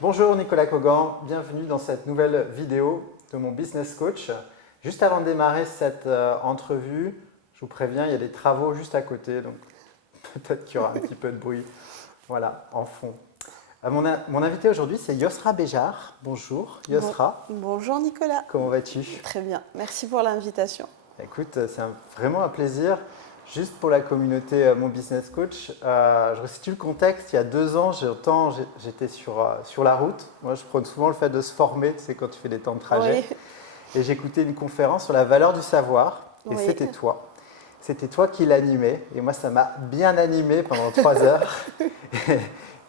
Bonjour Nicolas Cogan, bienvenue dans cette nouvelle vidéo de mon business coach. Juste avant de démarrer cette entrevue, je vous préviens, il y a des travaux juste à côté, donc peut-être qu'il y aura un petit peu de bruit, voilà, en fond. Mon invité aujourd'hui, c'est Yosra Béjar. Bonjour Yosra. Bonjour Nicolas. Comment vas-tu? Très bien, merci pour l'invitation. Écoute, c'est vraiment un plaisir. Juste pour la communauté Mon Business Coach, je resitue le contexte. Il y a 2 ans, j'étais sur la route. Moi, je prône souvent le fait de se former, tu sais, quand tu fais des temps de trajet. Oui. Et j'écoutais une conférence sur la valeur du savoir. Et oui. C'était toi. C'était toi qui l'animais. Et moi, ça m'a bien animé pendant 3 heures.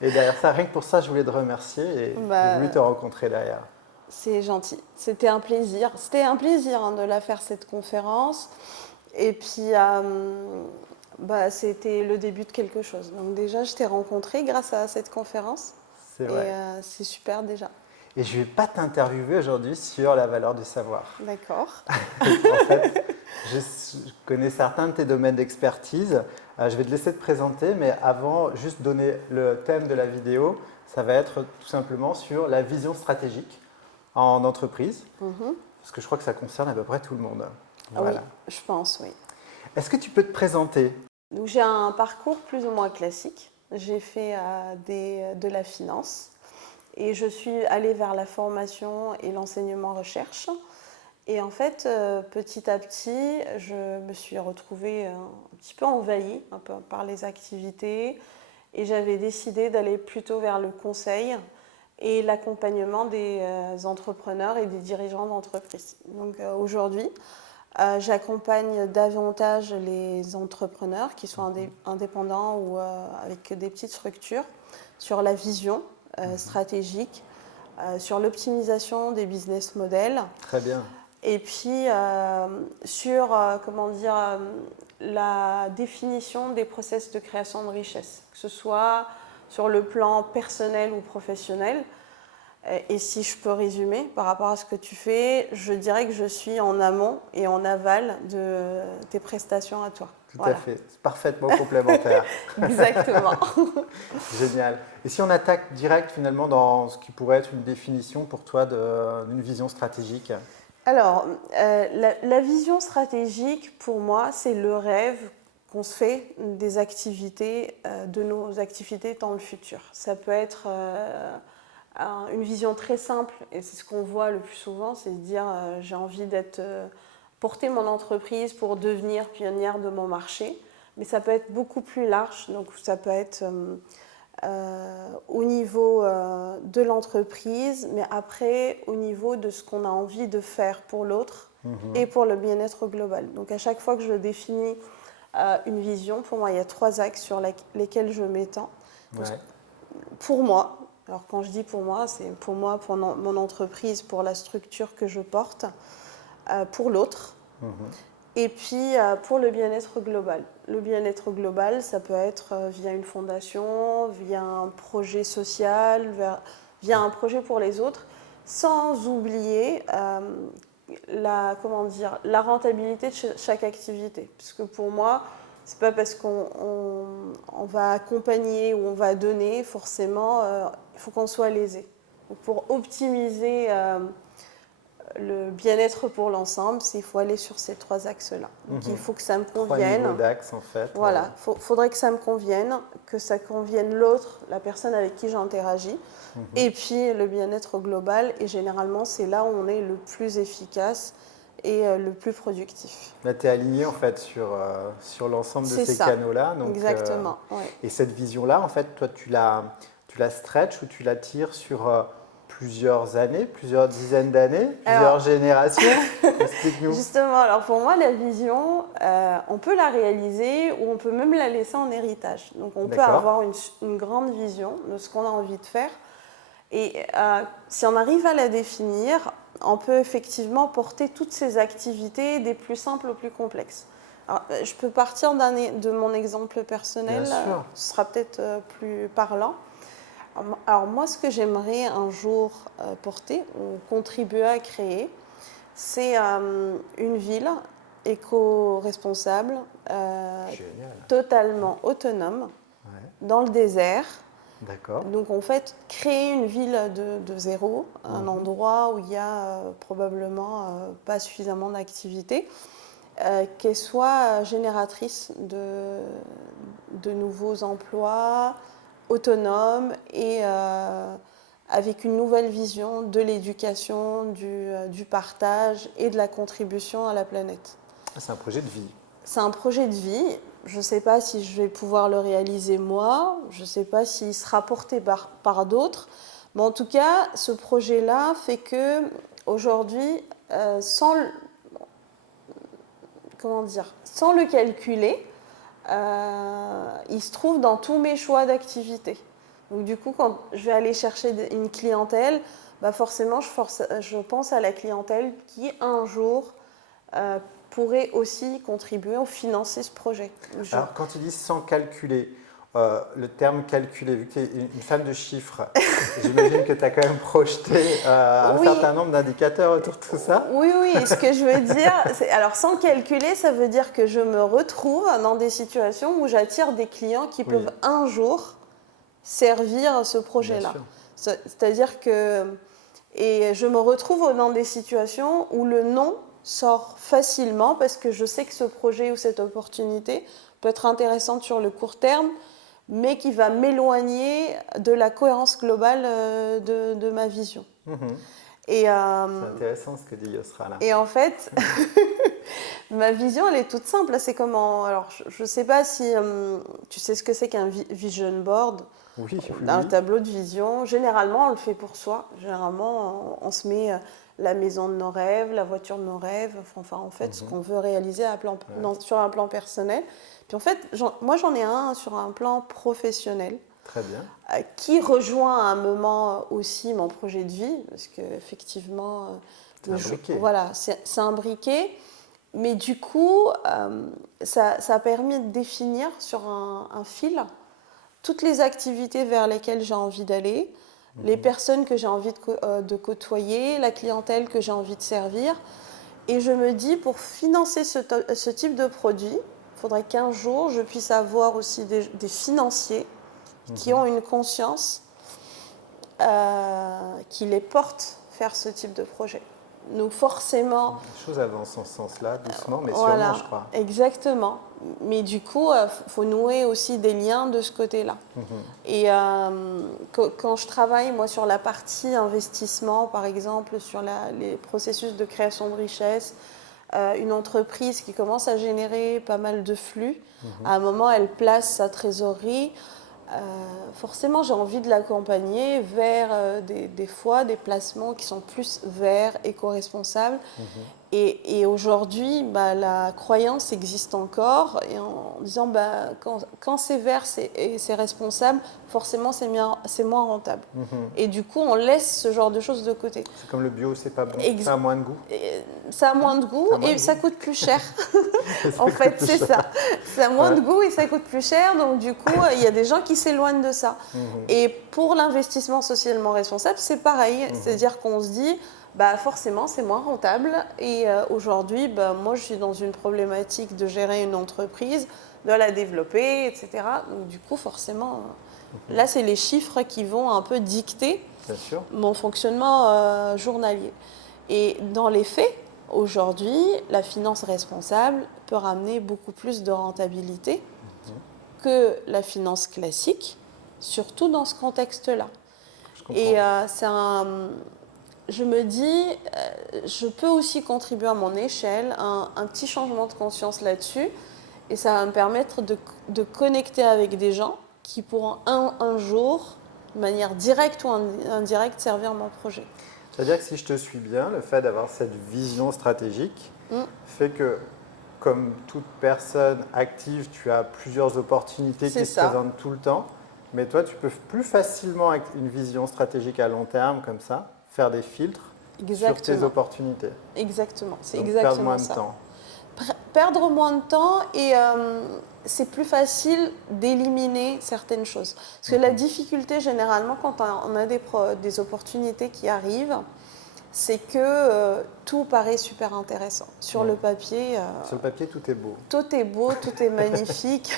Et derrière ça, rien que pour ça, je voulais te remercier et j'ai voulu te rencontrer derrière. C'est gentil. C'était un plaisir. C'était un plaisir de la faire, cette conférence. Et puis, c'était le début de quelque chose. Donc déjà, je t'ai rencontré grâce à cette conférence. C'est vrai. Et c'est super déjà. Et je ne vais pas t'interviewer aujourd'hui sur la valeur du savoir. D'accord. En fait, je connais certains de tes domaines d'expertise. Je vais te laisser te présenter, mais avant, juste donner le thème de la vidéo. Ça va être tout simplement sur la vision stratégique en entreprise. Parce que je crois que ça concerne à peu près tout le monde. Voilà. Oui, je pense, oui. Est-ce que tu peux te présenter? Donc, j'ai un parcours plus ou moins classique. J'ai fait de la finance et je suis allée vers la formation et l'enseignement recherche. Et en fait, petit à petit, je me suis retrouvée un petit peu envahie par les activités et j'avais décidé d'aller plutôt vers le conseil et l'accompagnement des entrepreneurs et des dirigeants d'entreprise. Donc aujourd'hui, j'accompagne davantage les entrepreneurs qui sont indépendants ou avec des petites structures sur la vision stratégique, sur l'optimisation des business models. Très bien. Et puis sur la définition des process de création de richesse, que ce soit sur le plan personnel ou professionnel. Et si je peux résumer par rapport à ce que tu fais, je dirais que je suis en amont et en aval de tes prestations à toi. Tout à fait, c'est parfaitement complémentaire. Exactement. Génial. Et si on attaque direct finalement dans ce qui pourrait être une définition pour toi d'une vision stratégique? Alors, la vision stratégique pour moi, c'est le rêve qu'on se fait des activités, de nos activités dans le futur. Ça peut être une vision très simple, et c'est ce qu'on voit le plus souvent, c'est de dire j'ai envie porter mon entreprise pour devenir pionnière de mon marché, mais ça peut être beaucoup plus large, donc ça peut être au niveau de l'entreprise, mais après au niveau de ce qu'on a envie de faire pour l'autre et pour le bien-être global. Donc à chaque fois que je définis une vision, pour moi il y a 3 axes sur lesquels je m'étends. Ouais. Pour moi, alors quand je dis pour moi, c'est pour moi, pour mon entreprise, pour la structure que je porte, pour l'autre, et puis pour le bien-être global. Le bien-être global, ça peut être via une fondation, via un projet social, via un projet pour les autres, sans oublier la rentabilité de chaque activité. Parce que pour moi, c'est pas parce qu'on va accompagner ou on va donner, forcément, il faut qu'on soit lésé. Donc pour optimiser le bien-être pour l'ensemble, il faut aller sur ces 3 axes-là. Donc il faut que ça me convienne. 3 niveaux d'axes en fait. Voilà, faudrait que ça me convienne, que ça convienne l'autre, la personne avec qui j'interagis, et puis le bien-être global. Et généralement, c'est là où on est le plus efficace et le plus productif. Là, tu es aligné en fait sur l'ensemble de ces canaux-là. Donc, exactement. Ouais. Et cette vision-là, en fait, toi, tu la stretches ou tu la tires sur plusieurs années, plusieurs dizaines d'années, plusieurs générations? Explique-nous. Justement, alors pour moi, la vision, on peut la réaliser ou on peut même la laisser en héritage. Donc on peut avoir une grande vision de ce qu'on a envie de faire. Et si on arrive à la définir, on peut effectivement porter toutes ces activités des plus simples aux plus complexes. Alors, je peux partir de mon exemple personnel, ce sera peut-être plus parlant. Alors moi, ce que j'aimerais un jour porter ou contribuer à créer, C'est une ville éco-responsable, Génial. totalement autonome, Ouais. dans le désert. D'accord. Donc en fait, créer une ville de zéro, un endroit où il y a probablement pas suffisamment d'activité, qu'elle soit génératrice de nouveaux emplois, autonome et avec une nouvelle vision de l'éducation, du partage et de la contribution à la planète. C'est un projet de vie. C'est un projet de vie. Je ne sais pas si je vais pouvoir le réaliser moi, je ne sais pas s'il sera porté par d'autres, mais en tout cas, ce projet-là fait que aujourd'hui, sans le calculer, il se trouve dans tous mes choix d'activité. Donc du coup, quand je vais aller chercher une clientèle, forcément, je pense à la clientèle qui, un jour, pourrait aussi contribuer ou financer ce projet. Alors, quand tu dis sans calculer, le terme calculer, vu que tu es une femme de chiffres, j'imagine que tu as quand même projeté un certain nombre d'indicateurs autour de tout ça. Oui, et ce que je veux dire, alors sans calculer, ça veut dire que je me retrouve dans des situations où j'attire des clients qui peuvent un jour servir ce projet-là. C'est-à-dire que, et je me retrouve dans des situations où le non sort facilement parce que je sais que ce projet ou cette opportunité peut être intéressante sur le court terme, mais qui va m'éloigner de la cohérence globale de ma vision. C'est intéressant ce que dit Yosra là. Et en fait, ma vision, elle est toute simple. C'est comment. Alors, je ne sais pas si tu sais ce que c'est qu'un vision board. Oui. Un tableau de vision. Généralement, on le fait pour soi. Généralement, on se met la maison de nos rêves, la voiture de nos rêves. Enfin, en fait, ce qu'on veut réaliser sur un plan personnel. Puis en fait, moi, j'en ai un sur un plan professionnel. Très bien. Qui rejoint à un moment aussi mon projet de vie, parce qu'effectivement, c'est un briquet. Mais du coup, ça a permis de définir sur un fil toutes les activités vers lesquelles j'ai envie d'aller, les personnes que j'ai envie de côtoyer, la clientèle que j'ai envie de servir. Et je me dis, pour financer ce type de produit, il faudrait qu'un jour, je puisse avoir aussi des financiers qui ont une conscience qui les porte faire ce type de projet. Donc forcément... Les choses avancent en ce sens-là, doucement, mais sûrement, je crois. Exactement. Mais du coup, il faut nouer aussi des liens de ce côté-là. Et quand je travaille, moi, sur la partie investissement, par exemple, sur les processus de création de richesse, une entreprise qui commence à générer pas mal de flux, à un moment, elle place sa trésorerie. Forcément, j'ai envie de l'accompagner vers des fois des placements qui sont plus verts, éco-responsables. Et aujourd'hui, la croyance existe encore, et en disant quand c'est vert et c'est responsable, forcément c'est moins rentable. Et du coup, on laisse ce genre de choses de côté. C'est comme le bio, c'est pas bon, ça a moins de goût. Ça a moins de goût et ça coûte plus cher. En fait, c'est ça. Ça a moins de goût et ça coûte plus cher, donc du coup, il y a des gens qui s'éloignent de ça. Et pour l'investissement socialement responsable, c'est pareil. C'est-à-dire qu'on se dit... forcément, c'est moins rentable. Et aujourd'hui, moi, je suis dans une problématique de gérer une entreprise, de la développer, etc. Donc, du coup, forcément, là, c'est les chiffres qui vont un peu dicter mon fonctionnement journalier. Et dans les faits, aujourd'hui, la finance responsable peut ramener beaucoup plus de rentabilité que la finance classique, surtout dans ce contexte-là. Et je me dis, je peux aussi contribuer à mon échelle, un petit changement de conscience là-dessus, et ça va me permettre de connecter avec des gens qui pourront un jour, de manière directe ou indirecte, servir mon projet. C'est-à-dire que si je te suis bien, le fait d'avoir cette vision stratégique fait que, comme toute personne active, tu as plusieurs opportunités qui se présentent tout le temps, mais toi, tu peux plus facilement, avec une vision stratégique à long terme comme ça, faire des filtres sur tes opportunités. Exactement, c'est donc, exactement perdre moins ça. de temps. Perdre moins de temps et c'est plus facile d'éliminer certaines choses. Parce que la difficulté, généralement, quand on a des opportunités qui arrivent, c'est que tout paraît super intéressant. Sur le papier, Sur le papier, tout est beau. tout est beau, tout est magnifique.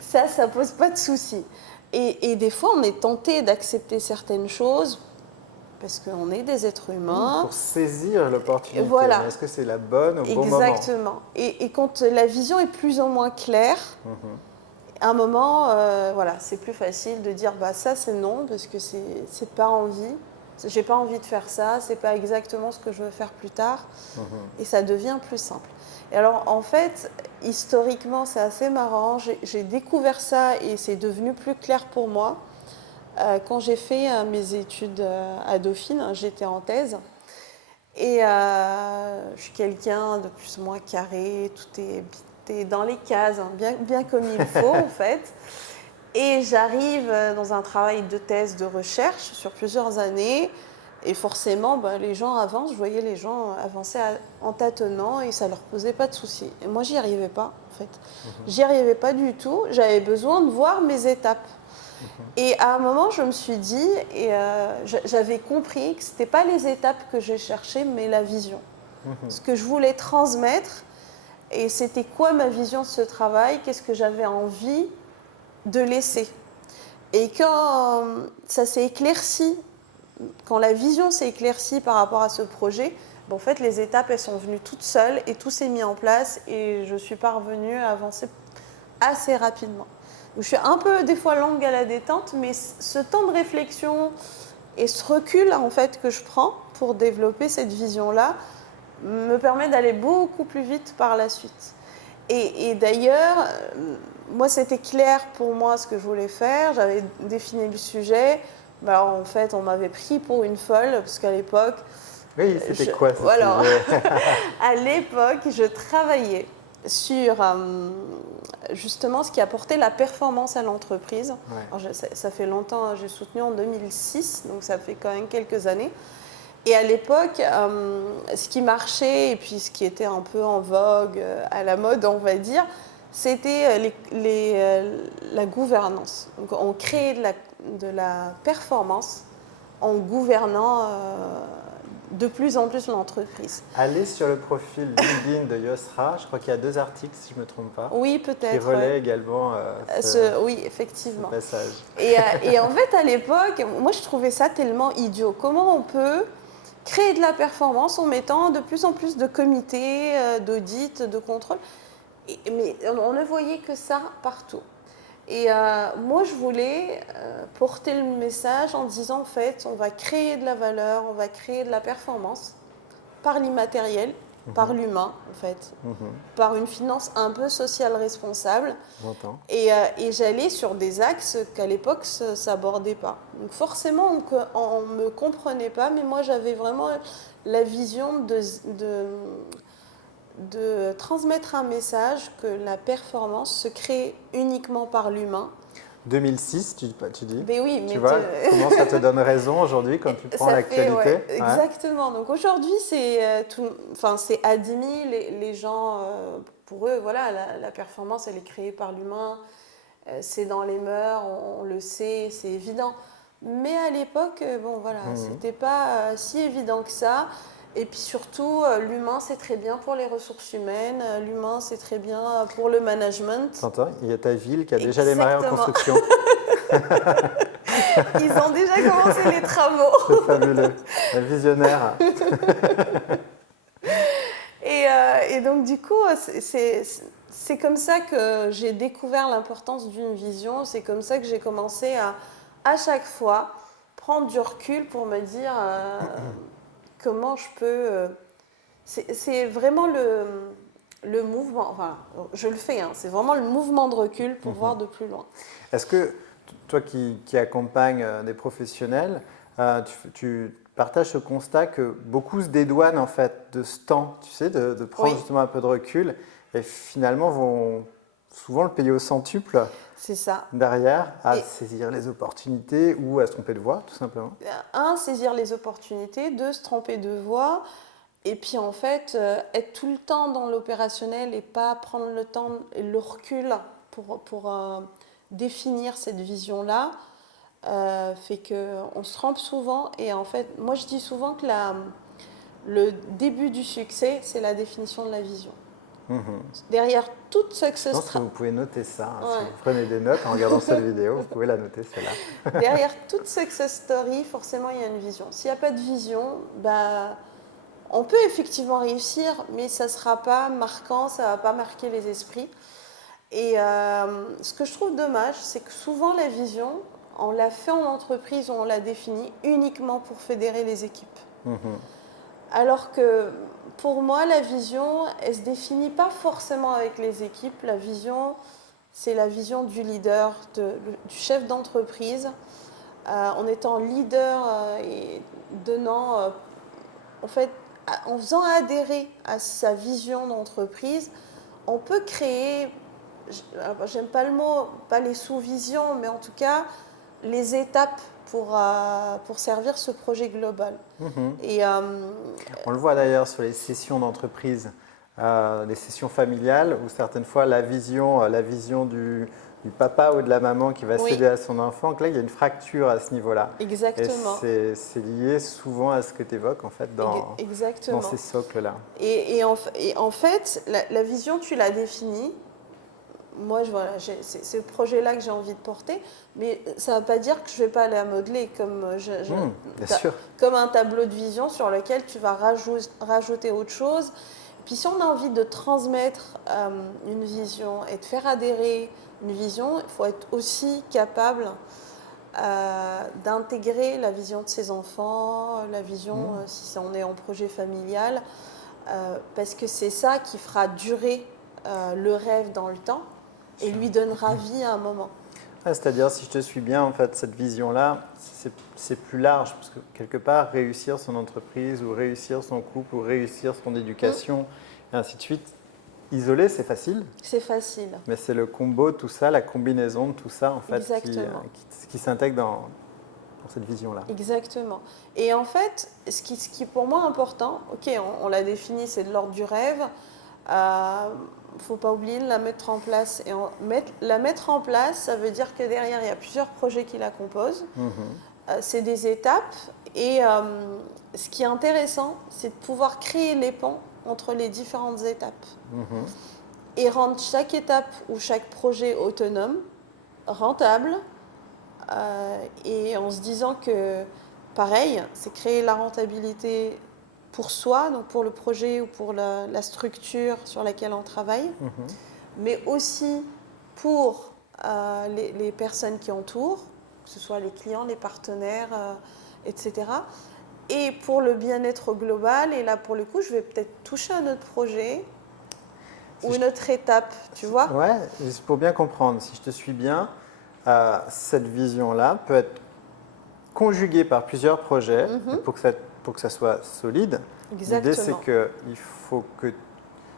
Ça pose pas de soucis. Et des fois, on est tenté d'accepter certaines choses parce qu'on est des êtres humains. Pour saisir l'opportunité. Voilà. Mais est-ce que c'est la bonne au bon moment? Exactement. Et quand la vision est plus ou moins claire, à un moment, voilà, c'est plus facile de dire bah ça c'est non parce que c'est pas envie. J'ai pas envie de faire ça, c'est pas exactement ce que je veux faire plus tard, et ça devient plus simple. Et alors en fait, historiquement, c'est assez marrant. J'ai découvert ça et c'est devenu plus clair pour moi quand j'ai fait mes études à Dauphine. J'étais en thèse et je suis quelqu'un de plus ou moins carré, tout est dans les cases, hein, bien comme il faut en fait. Et j'arrive dans un travail de thèse de recherche sur plusieurs années. Et forcément, les gens avancent. Je voyais les gens avancer en tâtonnant et ça ne leur posait pas de soucis. Et moi, j'y arrivais pas, en fait. J'y arrivais pas du tout. J'avais besoin de voir mes étapes. Et à un moment, je me suis dit, et j'avais compris que ce n'était pas les étapes que j'ai cherchées, mais la vision. Ce que je voulais transmettre, et c'était quoi ma vision de ce travail, qu'est-ce que j'avais envie de laisser. Et quand ça s'est éclairci, quand la vision s'est éclaircie par rapport à ce projet, en fait, les étapes, elles sont venues toutes seules et tout s'est mis en place et je suis parvenue à avancer assez rapidement. Donc, je suis un peu, des fois, longue à la détente, mais ce temps de réflexion et ce recul, en fait, que je prends pour développer cette vision-là me permet d'aller beaucoup plus vite par la suite. Et d'ailleurs, moi, c'était clair pour moi ce que je voulais faire. J'avais défini le sujet. Alors, en fait, on m'avait pris pour une folle, parce qu'à l'époque... Oui, c'était quoi ce voilà. sujet? À l'époque, je travaillais sur justement ce qui apportait la performance à l'entreprise. Ouais. Alors, ça fait longtemps, j'ai soutenu en 2006, donc ça fait quand même quelques années. Et à l'époque, ce qui marchait et puis ce qui était un peu en vogue, à la mode, on va dire, c'était la gouvernance. Donc, on créait de la performance en gouvernant de plus en plus l'entreprise. Allez sur le profil LinkedIn de Yosra, je crois qu'il y a 2 articles, si je ne me trompe pas, Oui, peut-être. qui relaient également oui, effectivement. ce passage. Et en fait, à l'époque, moi, je trouvais ça tellement idiot. Comment on peut créer de la performance en mettant de plus en plus de comités, d'audits, de contrôle. Mais on ne voyait que ça partout. Et moi, je voulais porter le message en disant, en fait, on va créer de la valeur, on va créer de la performance par l'immatériel, par l'humain, en fait, par une finance un peu sociale responsable. J'entends. Et j'allais sur des axes qu'à l'époque, ça n'abordait pas. Donc forcément, on ne me comprenait pas, mais moi, j'avais vraiment la vision de transmettre un message que la performance se crée uniquement par l'humain. 2006, tu dis. Mais oui, mais tu vois comment ça te donne raison aujourd'hui quand tu prends l'actualité? Ouais, exactement. Donc aujourd'hui, c'est admis, les gens, pour eux, voilà, la performance, elle est créée par l'humain, c'est dans les mœurs, on le sait, c'est évident. Mais à l'époque, c'était pas si évident que ça. Et puis surtout, l'humain, c'est très bien pour les ressources humaines, l'humain, c'est très bien pour le management. T'entends? Il y a ta ville qui a déjà démarré en construction. Ils ont déjà commencé les travaux. C'est fabuleux, un visionnaire. Et donc du coup, c'est comme ça que j'ai découvert l'importance d'une vision. C'est comme ça que j'ai commencé à chaque fois, prendre du recul pour me dire comment je peux... c'est vraiment le mouvement, enfin, je le fais, c'est vraiment le mouvement de recul pour voir de plus loin. Est-ce que toi qui accompagnes des professionnels, tu partages ce constat que beaucoup se dédouanent en fait de ce temps, tu sais, de prendre justement un peu de recul et finalement vont souvent le payer au centuple. C'est ça. Derrière, à saisir les opportunités ou à se tromper de voie, tout simplement. Saisir les opportunités, 2, se tromper de voie. Et puis en fait, être tout le temps dans l'opérationnel et pas prendre le temps et le recul pour définir cette vision-là, fait qu'on se trompe souvent. Et en fait, moi je dis souvent que le début du succès, c'est la définition de la vision. Derrière toute Je success pense que story, vous pouvez noter ça. Si vous prenez des notes en regardant cette vidéo, vous pouvez la noter, celle-là. derrière toute success story, forcément, il y a une vision. S'il n'y a pas de vision, bah, on peut effectivement réussir, mais ça ne sera pas marquant, ça ne va pas marquer les esprits. Et ce que je trouve dommage, c'est que souvent la vision, on l'a fait en entreprise, on l'a définie uniquement pour fédérer les équipes. Alors que pour moi, la vision, elle ne se définit pas forcément avec les équipes. La vision, c'est la vision du leader, du chef d'entreprise. En étant leader et donnant, en fait, en faisant adhérer à sa vision d'entreprise, on peut créer, j'aime pas le mot, pas les sous-visions, mais en tout cas, les étapes pour servir ce projet global. Et, On le voit d'ailleurs sur les sessions d'entreprise, les sessions familiales, où certaines fois la vision du papa ou de la maman qui va Oui. céder à son enfant, que là il y a une fracture à ce niveau-là. exactement. Et c'est lié souvent à ce que tu évoques en fait dans Exactement. ces socles-là. Et en fait, la vision, tu l'as définie. Moi, voilà, c'est le projet-là que j'ai envie de porter, mais ça ne veut pas dire que je ne vais pas aller à modeler comme, Bien sûr. comme un tableau de vision sur lequel tu vas rajouter autre chose. Et puis si on a envie de transmettre une vision et de faire adhérer une vision, il faut être aussi capable d'intégrer la vision de ses enfants, la vision si on est en projet familial, parce que c'est ça qui fera durer le rêve dans le temps et lui donnera vie à un moment. C'est-à-dire, si je te suis bien, en fait, cette vision-là, c'est plus large, parce que quelque part, réussir son entreprise, ou réussir son couple, ou réussir son éducation, et ainsi de suite, isolé, c'est facile. C'est facile. Mais c'est le combo, tout ça, la combinaison de tout ça, en fait, qui s'intègre dans cette vision-là. Exactement. Et en fait, ce qui est pour moi important, ok, on l'a défini, c'est de l'ordre du rêve. Il ne faut pas oublier de la mettre en place. Et la mettre en place, ça veut dire que derrière, il y a plusieurs projets qui la composent. C'est des étapes. Et ce qui est intéressant, c'est de pouvoir créer les ponts entre les différentes étapes. Et rendre chaque étape ou chaque projet autonome, rentable, et en se disant que, pareil, c'est créer la rentabilité pour soi, donc pour le projet ou pour la structure sur laquelle on travaille, mais aussi pour les personnes qui entourent, que ce soit les clients, les partenaires, etc. Et pour le bien-être global, et là pour le coup, je vais peut-être toucher un autre projet ou une autre étape, tu vois. Ouais, juste pour bien comprendre, si je te suis bien, cette vision-là peut être conjuguée par plusieurs projets pour que ça soit solide. L'idée, c'est qu'il faut que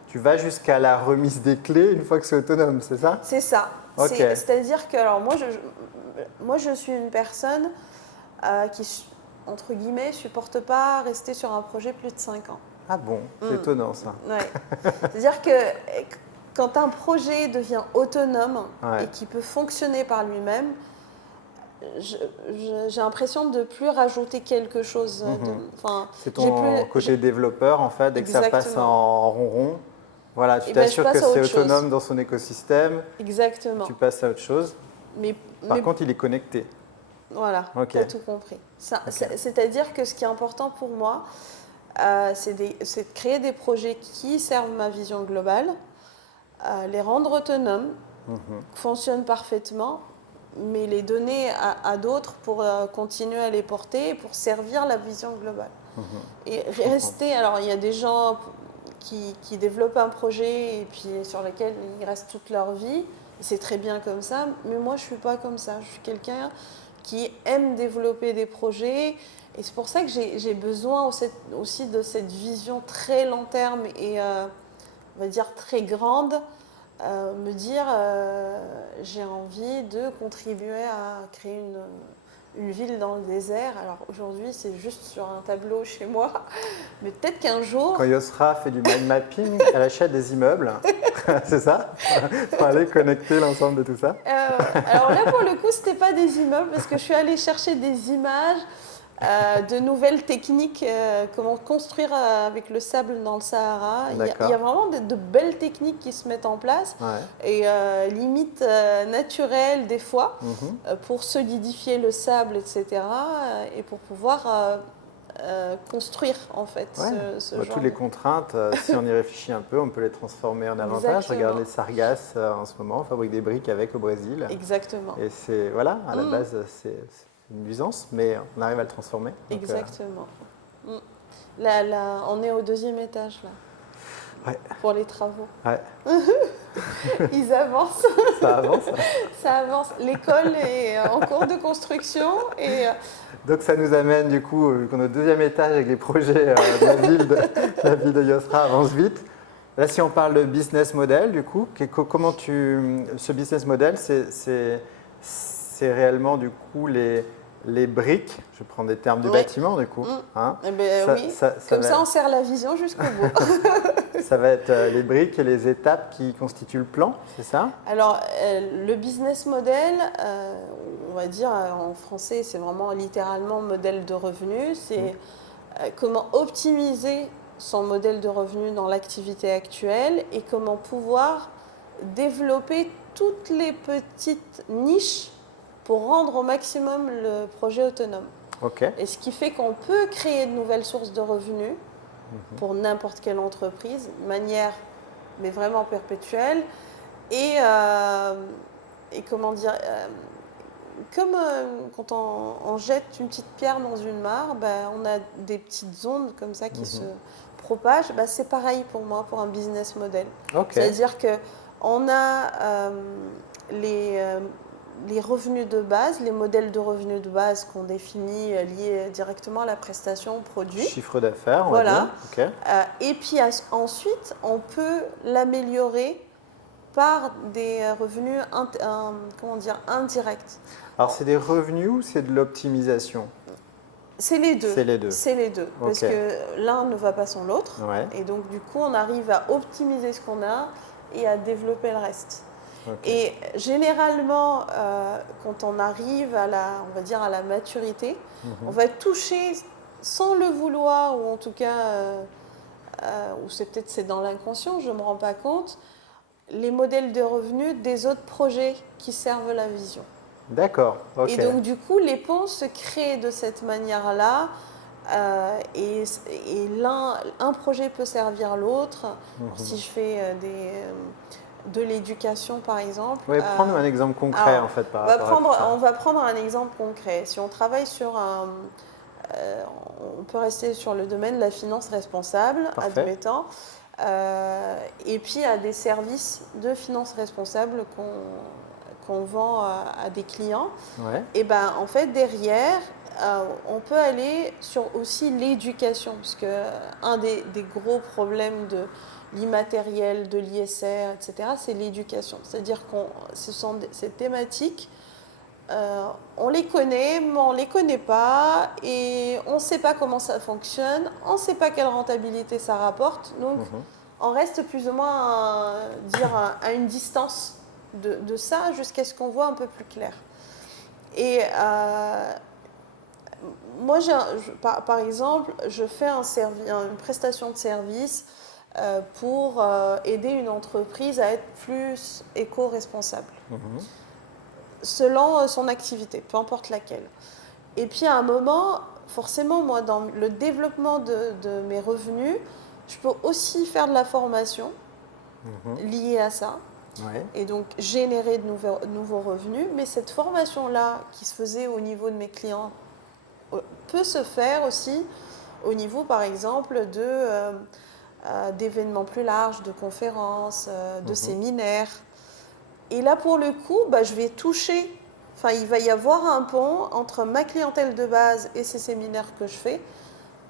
tu vas jusqu'à la remise des clés une fois que c'est autonome, c'est ça? C'est ça. Okay. C'est-à-dire que, alors moi, je suis une personne qui, entre guillemets, ne supporte pas rester sur un projet plus de 5 ans. Ah bon, c'est étonnant ça. Ouais. C'est-à-dire que quand un projet devient autonome et qui peut fonctionner par lui-même, j'ai l'impression de ne plus rajouter quelque chose. C'est ton côté développeur en fait, dès que ça passe en ronron. Voilà, tu t'assures que c'est autonome dans son écosystème. Exactement. Tu passes à autre chose. Par contre, il est connecté. Voilà, tu as tout compris. C'est-à-dire que ce qui est important pour moi, c'est de créer des projets qui servent ma vision globale, les rendre autonomes, fonctionnent parfaitement, mais les donner à d'autres pour continuer à les porter et pour servir la vision globale. Et rester, alors il y a des gens qui développent un projet et puis sur lequel ils restent toute leur vie, c'est très bien comme ça, mais moi je ne suis pas comme ça, je suis quelqu'un qui aime développer des projets et c'est pour ça que j'ai besoin aussi de cette vision très long terme et on va dire très grande, me dire j'ai envie de contribuer à créer une ville dans le désert. Alors aujourd'hui, c'est juste sur un tableau chez moi, mais peut-être qu'un jour... Quand Yosra fait du mind mapping, elle achète des immeubles, c'est ça? Pour aller connecter l'ensemble de tout ça? Alors là, pour le coup, ce n'était pas des immeubles, parce que je suis allée chercher des images de nouvelles techniques, comment construire avec le sable dans le Sahara. Il y a vraiment de belles techniques qui se mettent en place, et limites naturelles des fois, pour solidifier le sable, etc., et pour pouvoir construire en fait ce genre. Toutes les contraintes, si on y réfléchit un peu, on peut les transformer en avantage. Exactement. Regarde les sargasses en ce moment, on fabrique des briques avec au Brésil. Exactement. Et c'est, voilà, à la base, c'est une nuisance, mais on arrive à le transformer. Donc, exactement. Là, on est au 2e étage, là. Ouais. Pour les travaux. Ouais. Ils avancent. Ça avance. Ça avance. L'école est en cours de construction. Et donc ça nous amène du coup, vu qu'on est au 2e étage avec les projets de la ville de Yosra avance vite. Là, si on parle de business model, du coup, comment ce business model, c'est réellement du coup les briques, je prends des termes du bâtiment du coup. Hein, oui, comme ça on serre la vision jusqu'au bout. Ça va être les briques et les étapes qui constituent le plan, c'est ça? Alors, le business model, on va dire en français, c'est vraiment littéralement modèle de revenu. C'est comment optimiser son modèle de revenu dans l'activité actuelle et comment pouvoir développer toutes les petites niches pour rendre au maximum le projet autonome. Et ce qui fait qu'on peut créer de nouvelles sources de revenus pour n'importe quelle entreprise, de manière mais vraiment perpétuelle. Et comment dire, comme quand on jette une petite pierre dans une mare, on a des petites ondes comme ça qui se propagent. C'est pareil pour moi, pour un business model. C'est-à-dire qu'on a les revenus de base, les modèles de revenus de base qu'on définit liés directement à la prestation produit. Chiffre d'affaires, on va dire. Et puis ensuite, on peut l'améliorer par des revenus indirects. Alors, c'est des revenus ou c'est de l'optimisation? C'est les deux. C'est les deux. C'est les deux. Parce que l'un ne va pas sans l'autre. Et donc, du coup, on arrive à optimiser ce qu'on a et à développer le reste. Et généralement, quand on arrive à on va dire à la maturité, on va toucher sans le vouloir, ou en tout cas, ou c'est dans l'inconscient, je ne me rends pas compte, les modèles de revenus des autres projets qui servent la vision. D'accord. Et donc, du coup, les ponts se créent de cette manière-là. Et un projet peut servir l'autre. Si je fais de l'éducation, par exemple. Oui, prendre un exemple concret, en fait. On va prendre un exemple concret. Si on travaille sur on peut rester sur le domaine de la finance responsable, admettons. Et puis, il y a des services de finance responsable qu'on vend à des clients. Et en fait, derrière, on peut aller sur aussi l'éducation, parce que un des gros problèmes de l'immatériel, de l'ISR, etc., c'est l'éducation. C'est-à-dire que ces thématiques, on les connaît, mais on ne les connaît pas, et on ne sait pas comment ça fonctionne, on ne sait pas quelle rentabilité ça rapporte. Donc, on reste plus ou moins à une distance de ça jusqu'à ce qu'on voit un peu plus clair. Et moi, par exemple, je fais une prestation de service pour aider une entreprise à être plus éco-responsable, selon son activité, peu importe laquelle. Et puis à un moment, forcément, moi, dans le développement de mes revenus, je peux aussi faire de la formation liée à ça. Et donc générer de nouveaux revenus. Mais cette formation-là, qui se faisait au niveau de mes clients, peut se faire aussi au niveau, par exemple, d'événements plus larges, de conférences, de séminaires. Et là, pour le coup, je vais toucher, il va y avoir un pont entre ma clientèle de base et ces séminaires que je fais.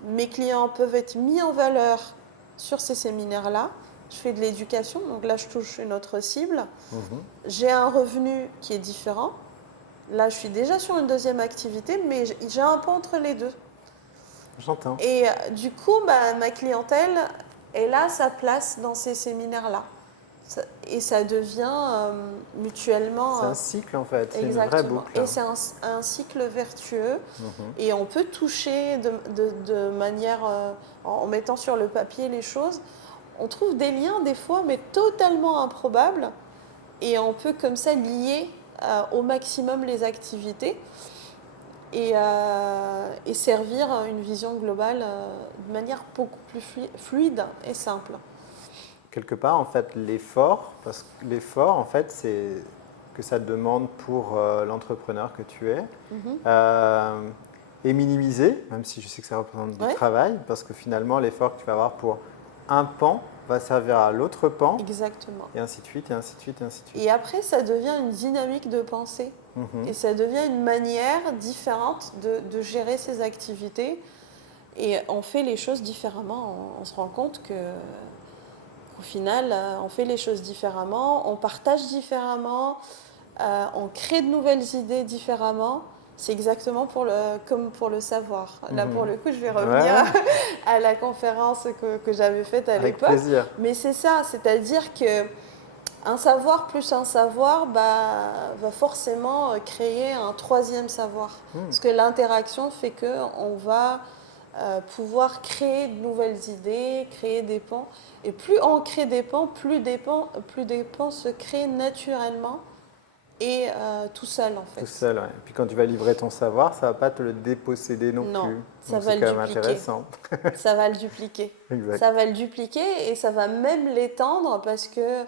Mes clients peuvent être mis en valeur sur ces séminaires-là. Je fais de l'éducation, donc là, je touche une autre cible. J'ai un revenu qui est différent. Là, je suis déjà sur une deuxième activité, mais j'ai un peu entre les deux. J'entends. Et du coup, ma clientèle, elle a sa place dans ces séminaires-là. Et ça devient mutuellement... C'est un cycle en fait, c'est une vraie exactement. boucle. Et c'est un cycle vertueux. Mhm. Et on peut toucher de manière... en mettant sur le papier les choses. On trouve des liens des fois, mais totalement improbables. Et on peut comme ça lier au maximum les activités et servir une vision globale de manière beaucoup plus fluide et simple. Quelque part, en fait, l'effort, parce que l'effort, en fait, c'est que ça demande pour l'entrepreneur que tu es, Mhm. est minimisé, même si je sais que ça représente du Ouais. travail, parce que finalement, l'effort que tu vas avoir pour un pan va servir à l'autre pan, Exactement. et ainsi de suite, et ainsi de suite, et ainsi de suite. Et après, ça devient une dynamique de pensée. Mhm. Et ça devient une manière différente de gérer ses activités. Et on fait les choses différemment. On se rend compte qu'au final, on fait les choses différemment, on partage différemment, on crée de nouvelles idées différemment. C'est exactement comme pour le savoir. Là, pour Mhm. le coup, je vais revenir Ouais, à la conférence que j'avais faite à avec l'époque. plaisir. Mais c'est ça, c'est-à-dire que un savoir plus un savoir va forcément créer un troisième savoir. Mhm. Parce que l'interaction fait qu'on va pouvoir créer de nouvelles idées, créer des pans. Et plus on crée des pans, plus des pans se créent naturellement et tout seul en Tout fait. seul, ouais. Et puis quand tu vas livrer ton savoir, ça ne va pas te le déposséder non Non, plus. ça Donc va c'est le quand même dupliquer. intéressant. Ça va le dupliquer. Exact. Ça va le dupliquer et ça va même l'étendre parce que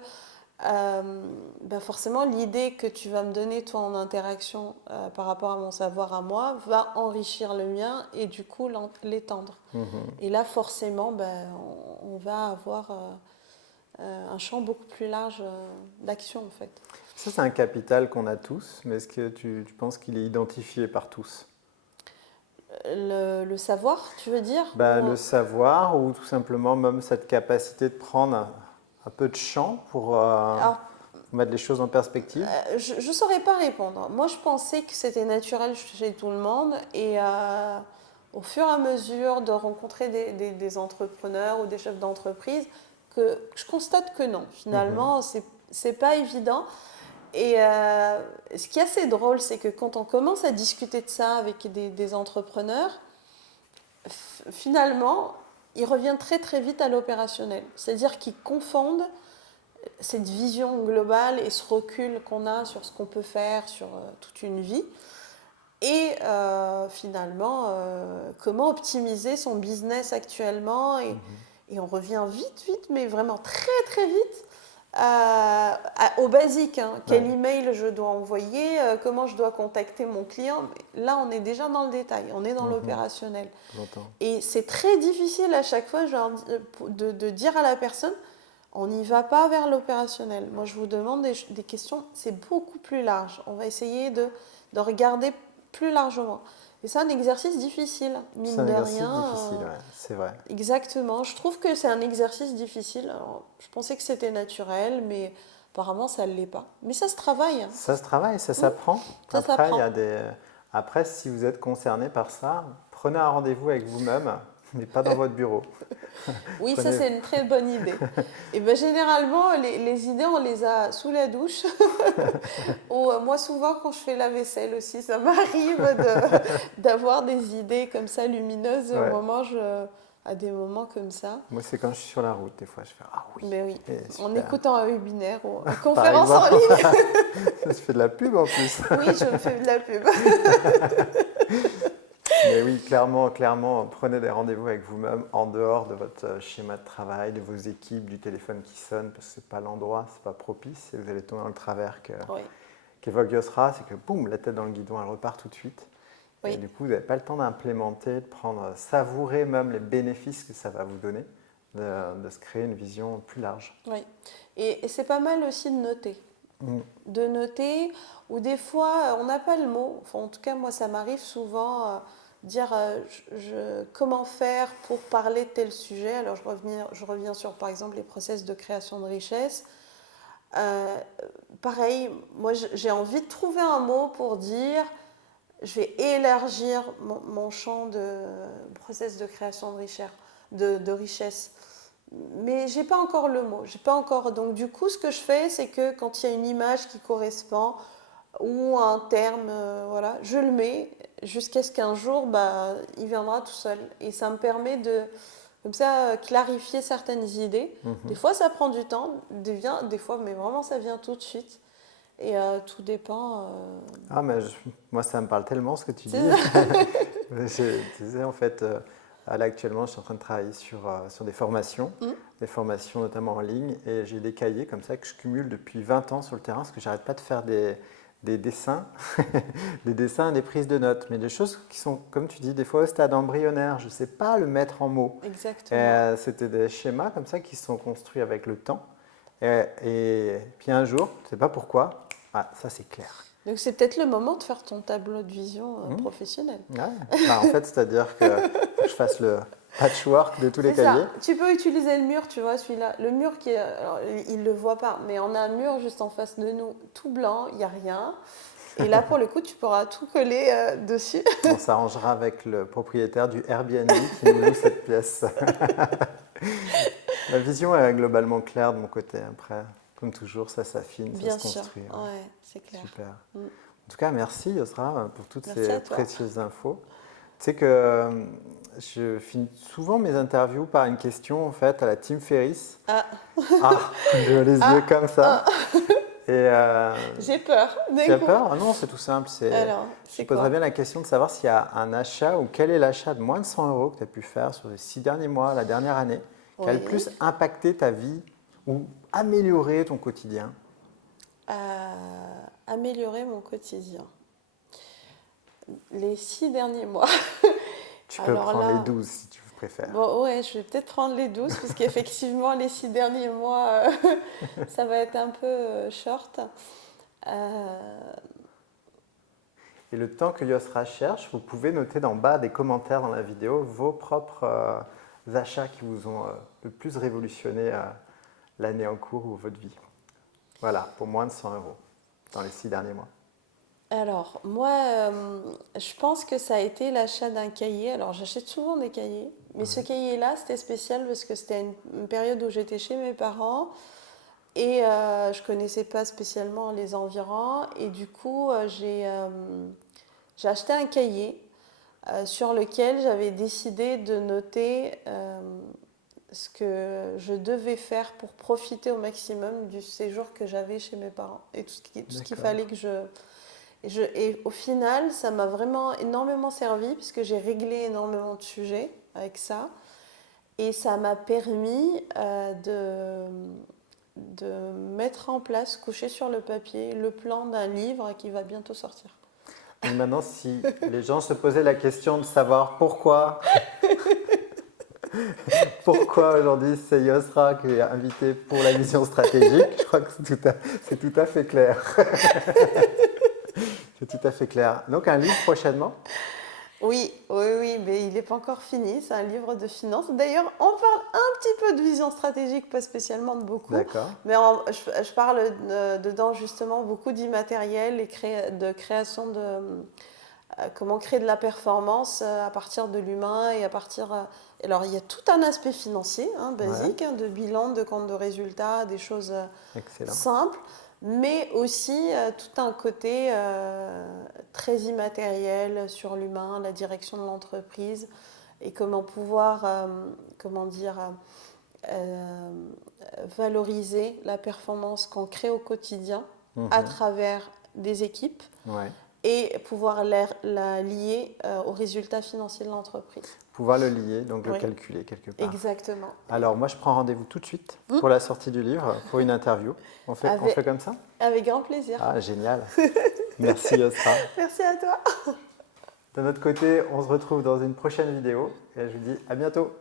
forcément, l'idée que tu vas me donner, toi, en interaction par rapport à mon savoir à moi, va enrichir le mien et du coup l'étendre. Mhm. Et là, forcément, on va avoir un champ beaucoup plus large d'action, en fait. Ça, c'est un capital qu'on a tous, mais est-ce que tu penses qu'il est identifié par tous? Le savoir, tu veux dire Le savoir ou tout simplement même cette capacité de prendre un peu de champ pour Alors, mettre les choses en perspective? je ne saurais pas répondre. Moi, je pensais que c'était naturel chez tout le monde et au fur et à mesure de rencontrer des entrepreneurs ou des chefs d'entreprise, que je constate que non. Mhm. Finalement, c'est pas évident. Et ce qui est assez drôle, c'est que quand on commence à discuter de ça avec des entrepreneurs, finalement, ils reviennent très très vite à l'opérationnel. C'est-à-dire qu'ils confondent cette vision globale et ce recul qu'on a sur ce qu'on peut faire sur toute une vie et finalement comment optimiser son business actuellement et on revient vite mais vraiment très très vite au basique, hein. Quel Ouais, email je dois envoyer, comment je dois contacter mon client. Là on est déjà dans le détail, on est dans mhm. l'opérationnel J'entends. et c'est très difficile à chaque fois de dire à la personne on n'y va pas vers l'opérationnel. Moi, je vous demande des questions, c'est beaucoup plus large. On va essayer de regarder plus largement. Et c'est un exercice difficile, C'est mine un de exercice rien. difficile, ouais, c'est vrai. Exactement. Je trouve que c'est un exercice difficile. Alors, je pensais que c'était naturel, mais apparemment, ça ne l'est pas. Mais ça se travaille, hein. Ça se travaille, ça Hmm, s'apprend. ça Après, il y s'apprend. a des... Après, si vous êtes concerné par ça, prenez un rendez-vous avec vous-même, mais pas dans votre bureau. Oui, ça Prenez... c'est une très bonne idée. Et bien généralement, les idées, on les a sous la douche. Ou moi, souvent, quand je fais la vaisselle aussi, ça m'arrive d'avoir des idées comme ça lumineuses Ouais. à des moments comme ça. Moi, c'est quand je suis sur la route, des fois, je fais ah oui, Mais oui, en super. écoutant un webinaire ou une Par conférence en exemple, ligne. ça se fait de la pub en plus. Oui, je me fais de la pub. Mais oui, clairement, clairement, prenez des rendez-vous avec vous-même en dehors de votre schéma de travail, de vos équipes, du téléphone qui sonne, parce que c'est pas l'endroit, c'est pas propice, et vous allez tomber dans le travers Oui, qu'évoque Yosra, c'est que boum, la tête dans le guidon, elle repart tout de suite. Et oui, du coup, vous n'avez pas le temps d'implémenter, de prendre, savourer même les bénéfices que ça va vous donner, de se créer une vision plus large. oui. Et c'est pas mal aussi de noter. Mm. De noter, ou des fois, on n'a pas le mot. Enfin, en tout cas, moi, ça m'arrive souvent dire comment faire pour parler de tel sujet. Alors, je reviens sur, par exemple, les process de création de richesse. pareil, moi j'ai envie de trouver un mot pour dire je vais élargir mon champ de process de création de richesse. Mais j'ai pas encore le mot, j'ai pas encore. Donc du coup, ce que je fais, c'est que quand il y a une image qui correspond ou un terme, voilà, je le mets jusqu'à ce qu'un jour, il viendra tout seul. Et ça me permet de, comme ça, clarifier certaines idées. Des fois, ça prend du temps, des fois, mais vraiment, ça vient tout de suite. Et tout dépend. Ah, mais moi, ça me parle tellement ce que tu dis. Je disais, en fait, là, actuellement, je suis en train de travailler sur des formations notamment en ligne, et j'ai des cahiers comme ça que je cumule depuis 20 ans sur le terrain, parce que j'arrête pas de faire des dessins, des dessins et des prises de notes, mais des choses qui sont, comme tu dis, des fois au stade embryonnaire, je ne sais pas le mettre en mots. Exactement. C'était des schémas comme ça qui se sont construits avec le temps, et puis un jour, je ne sais pas pourquoi, ça c'est clair. Donc c'est peut-être le moment de faire ton tableau de vision professionnel. Ouais. En fait, c'est-à-dire que je fasse le patchwork de tous les cahiers. Ça. Tu peux utiliser le mur, tu vois, celui-là. Le mur qui est... Alors, il ne le voit pas, mais on a un mur juste en face de nous, tout blanc, il n'y a rien. Et là, pour le coup, tu pourras tout coller dessus. On s'arrangera avec le propriétaire du Airbnb qui nous loue cette pièce. La vision est globalement claire de mon côté. Après, comme toujours, ça s'affine, ça se construit. Bien sûr, ouais, c'est clair. Super. En tout cas, merci Yosra pour toutes merci ces précieuses infos. Tu sais que je finis souvent mes interviews par une question en fait à la Tim Ferriss. J'ai les yeux comme ça. Et j'ai peur. Tu as peur? Non, c'est tout simple. Je poserais bien la question de savoir s'il y a un achat ou quel est l'achat de moins de 100 € que tu as pu faire sur les 6 derniers mois, la dernière année, qui a le plus impacté ta vie ou amélioré ton quotidien. Améliorer mon quotidien. Les 6 derniers mois. Tu peux prendre les 12 si tu préfères. Bon, ouais, je vais peut-être prendre les 12 parce qu'effectivement, les 6 derniers mois, ça va être un peu short. Et le temps que Yosra cherche, vous pouvez noter d'en bas des commentaires dans la vidéo vos propres achats qui vous ont le plus révolutionné l'année en cours ou votre vie. Voilà, pour moins de 100 € dans les 6 derniers mois. Alors, moi, je pense que ça a été l'achat d'un cahier. Alors, j'achète souvent des cahiers, mais ce cahier-là, c'était spécial parce que c'était une période où j'étais chez mes parents et je ne connaissais pas spécialement les environs. Et du coup, j'ai acheté un cahier sur lequel j'avais décidé de noter ce que je devais faire pour profiter au maximum du séjour que j'avais chez mes parents et tout ce qu'il fallait que et au final, ça m'a vraiment énormément servi puisque j'ai réglé énormément de sujets avec ça. Et ça m'a permis de mettre en place, coucher sur le papier, le plan d'un livre qui va bientôt sortir. Et maintenant, si les gens se posaient la question de savoir pourquoi aujourd'hui c'est Yosra qui est invité pour la vision stratégique, je crois que c'est tout à fait clair. C'est tout à fait clair. Donc un livre prochainement? Oui, mais il n'est pas encore fini. C'est un livre de finance. D'ailleurs, on parle un petit peu de vision stratégique, pas spécialement de beaucoup. D'accord. Mais je parle dedans justement beaucoup d'immatériel et de création de comment créer de la performance à partir de l'humain et à partir. Alors, il y a tout un aspect financier, basique, de bilan, de compte de résultats, des choses simples. Mais aussi tout un côté très immatériel sur l'humain, la direction de l'entreprise et comment pouvoir valoriser la performance qu'on crée au quotidien à travers des équipes et pouvoir la lier aux résultats financiers de l'entreprise. Pouvoir le lier, donc le calculer quelque part. Exactement. Alors moi je prends rendez-vous tout de suite pour la sortie du livre, pour une interview. On fait comme ça? Avec grand plaisir. Ah génial. Merci Yosra. Merci à toi. De notre côté, on se retrouve dans une prochaine vidéo et je vous dis à bientôt.